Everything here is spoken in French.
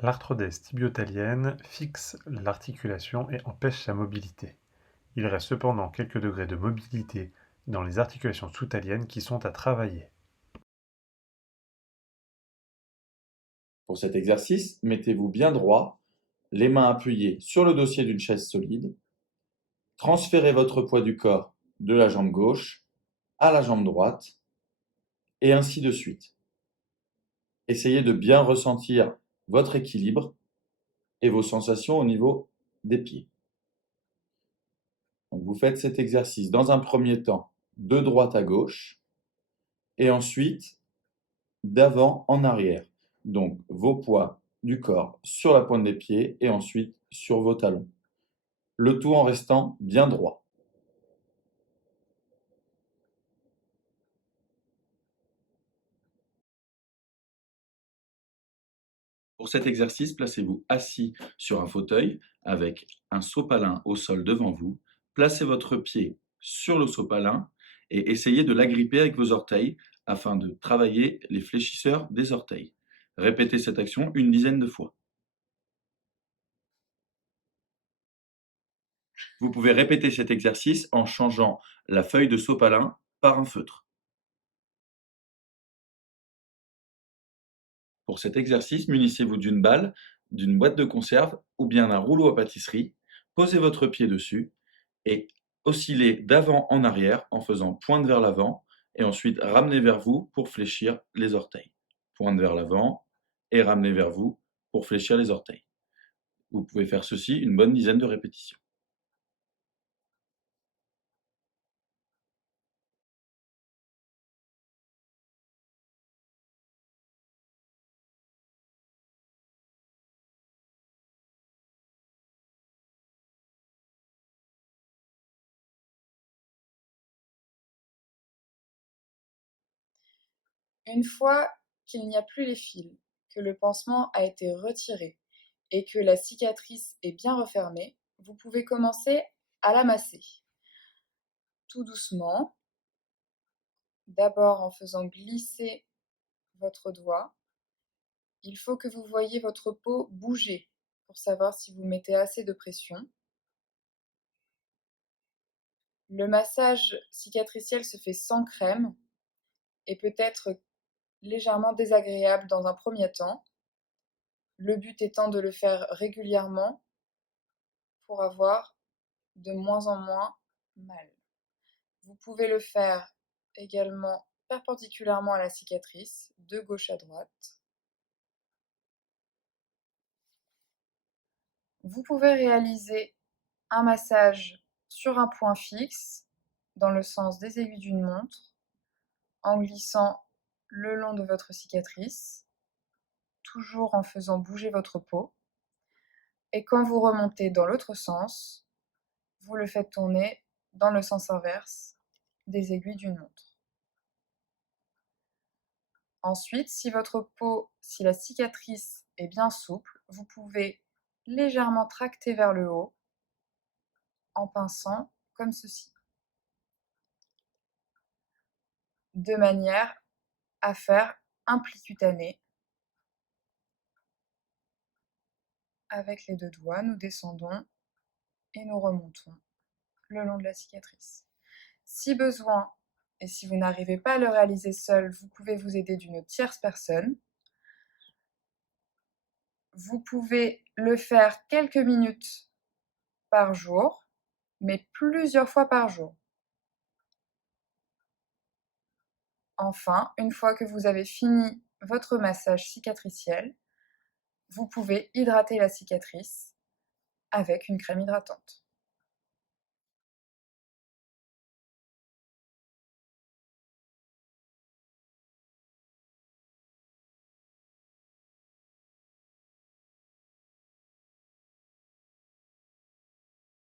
L'arthrodèse tibiotalienne fixe l'articulation et empêche sa mobilité. Il reste cependant quelques degrés de mobilité dans les articulations sous-taliennes qui sont à travailler. Pour cet exercice, mettez-vous bien droit, les mains appuyées sur le dossier d'une chaise solide. Transférez votre poids du corps de la jambe gauche à la jambe droite et ainsi de suite. Essayez de bien ressentir votre équilibre et vos sensations au niveau des pieds. Donc vous faites cet exercice dans un premier temps de droite à gauche et ensuite d'avant en arrière. Donc vos poids du corps sur la pointe des pieds et ensuite sur vos talons. Le tout en restant bien droit. Pour cet exercice, placez-vous assis sur un fauteuil avec un sopalin au sol devant vous. Placez votre pied sur le sopalin et essayez de l'agripper avec vos orteils afin de travailler les fléchisseurs des orteils. Répétez cette action une dizaine de fois. Vous pouvez répéter cet exercice en changeant la feuille de sopalin par un feutre. Pour cet exercice, munissez-vous d'une balle, d'une boîte de conserve ou bien d'un rouleau à pâtisserie. Posez votre pied dessus et oscillez d'avant en arrière en faisant pointe vers l'avant et ensuite ramenez vers vous pour fléchir les orteils. Pointe vers l'avant et ramenez vers vous pour fléchir les orteils. Vous pouvez faire ceci une bonne dizaine de répétitions. Une fois qu'il n'y a plus les fils, que le pansement a été retiré et que la cicatrice est bien refermée, vous pouvez commencer à la masser. Tout doucement, d'abord en faisant glisser votre doigt. Il faut que vous voyiez votre peau bouger pour savoir si vous mettez assez de pression. Le massage cicatriciel se fait sans crème et peut être légèrement désagréable dans un premier temps. Le but étant de le faire régulièrement pour avoir de moins en moins mal. Vous pouvez le faire également perpendiculairement à la cicatrice, de gauche à droite. Vous pouvez réaliser un massage sur un point fixe, dans le sens des aiguilles d'une montre, en glissant le long de votre cicatrice, toujours en faisant bouger votre peau. Et quand vous remontez dans l'autre sens, vous le faites tourner dans le sens inverse des aiguilles d'une montre. Ensuite, si la cicatrice est bien souple, vous pouvez légèrement tracter vers le haut en pinçant comme ceci, de manière à faire un pli cutané. Avec les deux doigts, nous descendons et nous remontons le long de la cicatrice. Si besoin, et si vous n'arrivez pas à le réaliser seul, vous pouvez vous aider d'une tierce personne. Vous pouvez le faire quelques minutes par jour, mais plusieurs fois par jour. Enfin, une fois que vous avez fini votre massage cicatriciel, vous pouvez hydrater la cicatrice avec une crème hydratante.